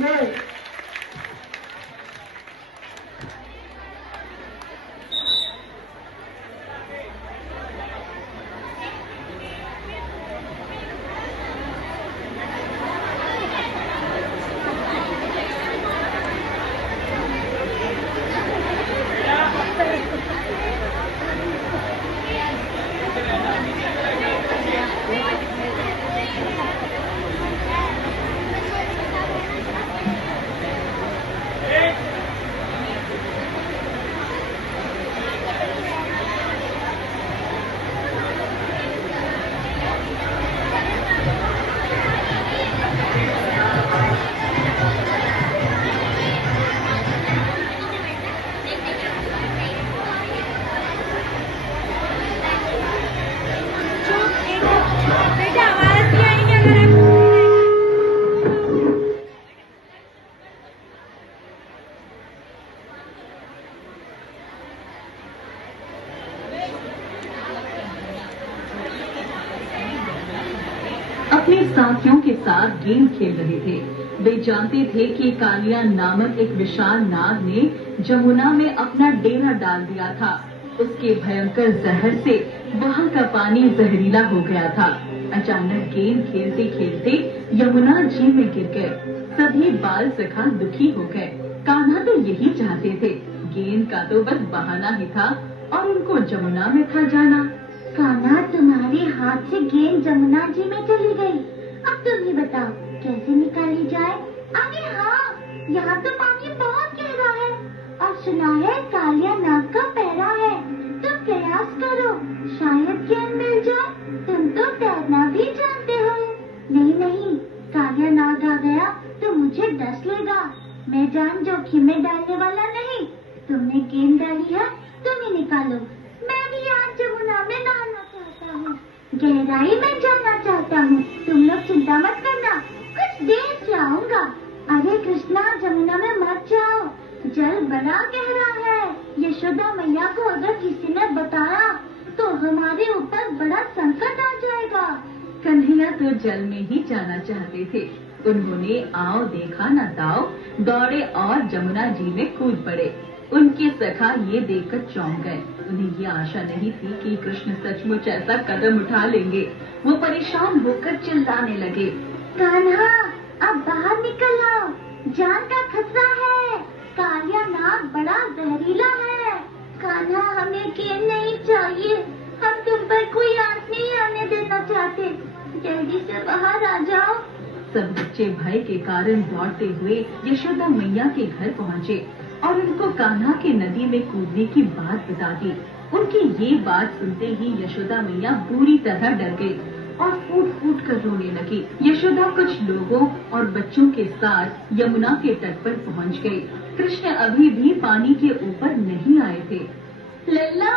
बोल। अपने साथियों के साथ गेम खेल रहे थे। वे जानते थे कि कालिया नामक एक विशाल नाग ने जमुना में अपना डेरा डाल दिया था। उसके भयंकर जहर से वहाँ का पानी जहरीला हो गया था। अचानक गेम खेलते खेलते यमुना झील में गिर गए। सभी बाल सखा दुखी हो गए। कान्हा तो यही चाहते थे, गेंद का तो बस बहाना ही था और उनको जमुना में था जाना। कान्हा, तुम्हारे हाथ से गेंद जमुना जी में चली गई। अब तुम ही बताओ कैसे निकाली जाए। अरे हाँ, यहाँ तो पानी बहुत गहरा है और सुना है कालिया नाग का पैरा है। तुम प्रयास करो, शायद गेंद मिल जाए। तुम तो तैरना भी जानते हो। नहीं नहीं, कालिया नाग आ गया तो मुझे डस लेगा। मैं जान जोखिम में डालने वाला नहीं। तुमने गेंद डाली है, तुम ही निकालो। मैं भी आज जमुना में नहाना चाहता हूँ, गहराई में जाना चाहता हूँ। तुम लोग चिंता मत करना, कुछ देर से आऊंगा। अरे कृष्णा, जमुना में मत जाओ, जल बड़ा गहरा है। यशोदा मैया को अगर किसी ने बताया तो हमारे ऊपर बड़ा संकट आ जाएगा। कन्हैया तो जल में ही जाना चाहते थे। उन्होंने आओ देखा न दाओ दौड़े और जमुना जी में कूद पड़े। उनके सखा ये देखकर चौंक गए। उन्हें ये आशा नहीं थी कि कृष्ण सचमुच ऐसा कदम उठा लेंगे। वो परेशान होकर चिल्लाने लगे, कान्हा, अब बाहर निकल आओ, जान का खतरा है। कालिया नाग बड़ा जहरीला है। कान्हा, हमें गेंद नहीं चाहिए। हम तुम पर कोई आंच नहीं आने देना चाहते। जल्दी से बाहर आ जाओ। सब बच्चे भय के कारण दौड़ते हुए यशोदा मैया के घर पहुँचे और उनको कान्हा के नदी में कूदने की बात बता दी। उनकी ये बात सुनते ही यशोदा मैया बुरी तरह डर गई और फूट फूट कर रोने लगी। यशोदा कुछ लोगों और बच्चों के साथ यमुना के तट पर पहुंच गई। कृष्ण अभी भी पानी के ऊपर नहीं आए थे। लल्ला,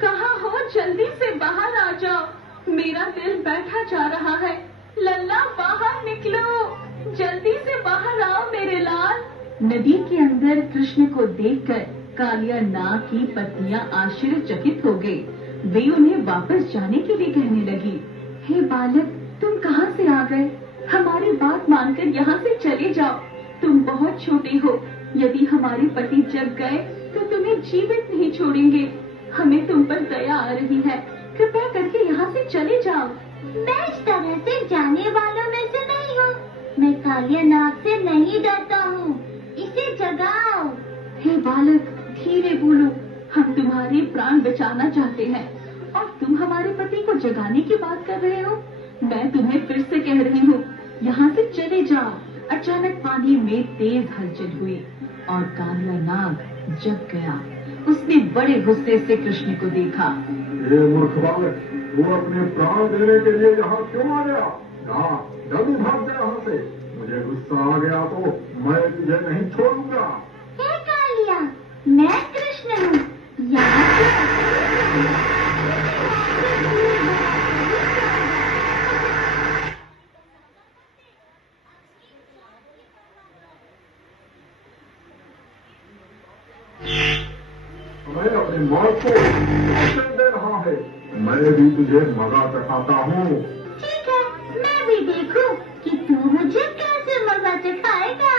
कहाँ हो? जल्दी से बाहर आ जाओ, मेरा दिल बैठा जा रहा है। लल्ला, बाहर निकलो, जल्दी से बाहर आओ मेरे लाल। नदी के अंदर कृष्ण को देखकर कालिया नाग की पत्नियां आश्चर्यचकित हो गई। वे उन्हें वापस जाने के लिए कहने लगी, हे बालक, तुम कहाँ से आ गए? हमारी बात मानकर यहाँ से चले जाओ। तुम बहुत छोटे हो, यदि हमारे पति जग गए तो तुम्हें जीवित नहीं छोड़ेंगे। हमें तुम पर दया आ रही है, कृपया करके यहाँ से चले जाओ। मैं इस तरह से जाने वालों में से नहीं हूँ। मैं कालिया नाग से नहीं डरता हूँ, इसे जगाओ। हे बालक, धीरे बोलो, हम तुम्हारे प्राण बचाना चाहते हैं और तुम हमारे पति को जगाने की बात कर रहे हो। मैं तुम्हें फिर से कह रही हूँ, यहाँ से चले जाओ। अचानक पानी में तेज हलचल हुई और कालिया नाग जग गया। उसने बड़े गुस्से से कृष्ण को देखा। ये मूर्ख बालक, वो अपने प्राण देने के लिए यहाँ क्यों आ गया? जल्दी भाग जा यहाँ से। मुझे गुस्सा आ गया तो मैं तुझे नहीं छोड़ूंगा। हे कालिया, मैं कृष्ण हूँ, यहाँ मैं अपनी मौत को वचन दे रहा है। मैं भी तुझे मजा चखाता हूँ। ठीक है, मैं भी देखूं कि तू मुझे कैसे मजा चखाएगा।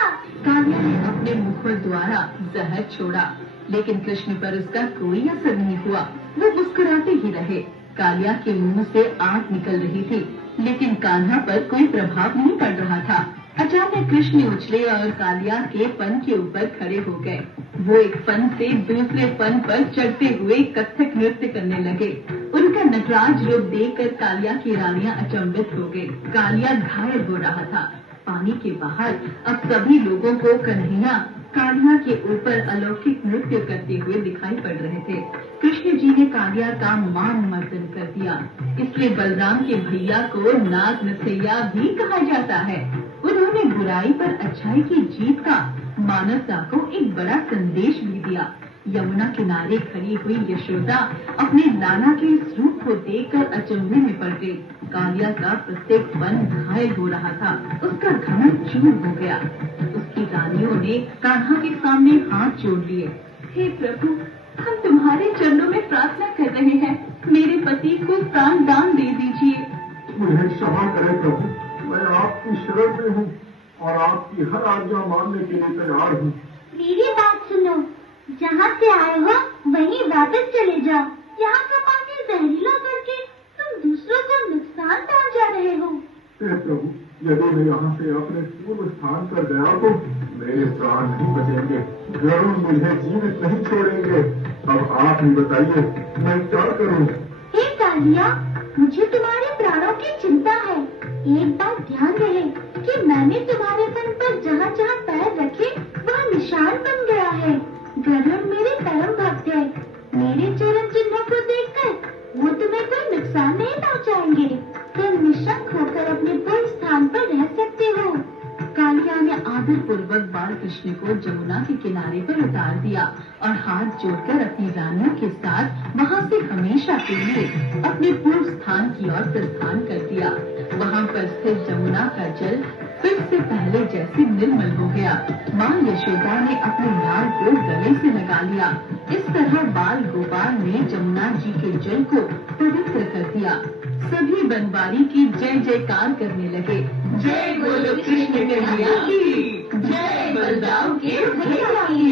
अपने मुखर द्वारा जहर छोड़ा, लेकिन कृष्ण पर उसका कोई असर नहीं हुआ। वो मुस्कुराते ही रहे। कालिया के मुंह से आग निकल रही थी, लेकिन कान्हा पर कोई प्रभाव नहीं पड़ रहा था। अचानक कृष्ण उछले और कालिया के फन के ऊपर खड़े हो गए। वो एक फन से दूसरे फन पर चढ़ते हुए कथक नृत्य करने लगे। उनका नटराज रूप देखकर कालिया की रानियां अचंभित हो गई। कालिया घायल हो रहा था। पानी के बाहर अब सभी लोगों को कन्हैया कालिया के ऊपर अलौकिक नृत्य करते हुए दिखाई पड़ रहे थे। कृष्ण जी ने कालिया का मान मर्दन कर दिया, इसलिए बलराम के भैया को नाग नथैया भी कहा जाता है। उन्होंने बुराई पर अच्छाई की जीत का मानवता को एक बड़ा संदेश भी दिया। यमुना किनारे खड़ी हुई यशोदा अपने लाला के इस रूप को देखकर अचंभे में पड़ गई। कालिया का प्रत्येक फन घायल हो रहा था, उसका घमंड चूर हो गया। उसकी रानियों ने कान्हा के सामने हाथ जोड़ लिए। हे प्रभु, हम तुम्हारे चरणों में प्रार्थना कर रहे हैं, मेरे पति को प्राण दान दे दीजिए। मुझे क्षमा करें प्रभु, मैं आपकी शरण में हूँ और आपकी हर आज्ञा मानने के लिए तैयार हूँ। मेरी बात सुनो, जहाँ से आए हो वहीं वापस चले जाओ। यहाँ का पानी जहरीला करके तुम दूसरों को नुकसान पहुँचा रहे हो। हे प्रभु, यदि मैं यहाँ से अपने पूर्व स्थान पर गया तो मेरे प्राण नहीं बचेंगे, गरुड़ मुझे जीवित नहीं छोड़ेंगे। अब आप ही बताइए, मैं क्या करूँ? हे कालिया, मुझे तुम्हारे प्राणों की चिंता है। एक बात ध्यान रहे कि मैंने तुम्हारे तन पर जहाँ जहाँ पैर रखे वह निशान बन गया है। गरुड़ मेरे परम भक्त है। मेरे चरण चिन्हों को देखकर वो तुम्हें कोई नुकसान नहीं पहुँचाएंगे। तुम निशंक होकर अपने पूर्व स्थान पर रह सकते हो। कालिया ने आदर पूर्वक बाल कृष्ण को जमुना के किनारे पर उतार दिया और हाथ जोड़कर अपनी रानियों के साथ वहाँ से हमेशा के लिए अपने पूर्व स्थान की ओर प्रस्थान कर दिया। वहाँ पर स्थित जमुना का जल फिर से पहले जैसे निर्मल हो गया। माँ यशोदा ने अपने लाल को गले से लगा लिया। इस तरह बाल गोपाल ने जमुना जी के जल को पवित्र कर दिया। सभी बनवारी की जय जयकार करने लगे। जय बोलो कृष्ण कन्हैया की, जय बलराम के भैया की।